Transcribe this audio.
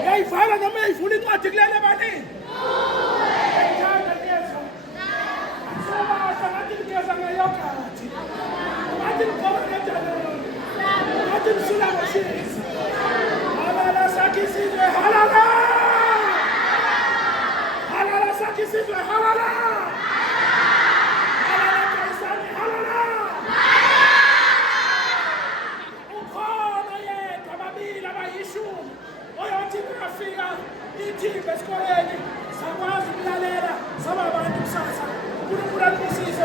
Ngiyayifaka noma eyifuna incwadi kulele bani? Ngiyayithanda ngiyezwa. Sebasha ngathi ngiyeza ngeyogathi. Ngathi ngigqoka ngenjalo. Ngathi ngisula ngoshisi. Halala sakhe isizwe halala. Halala sakhe isizwe halala. Halala kaisani halala. Ukhona yedwa ababili abayishumi. Oyothi kungafika ithimba esikoleni sakwazi ukulalela sababantu kusasa uNkulunkulu alibusise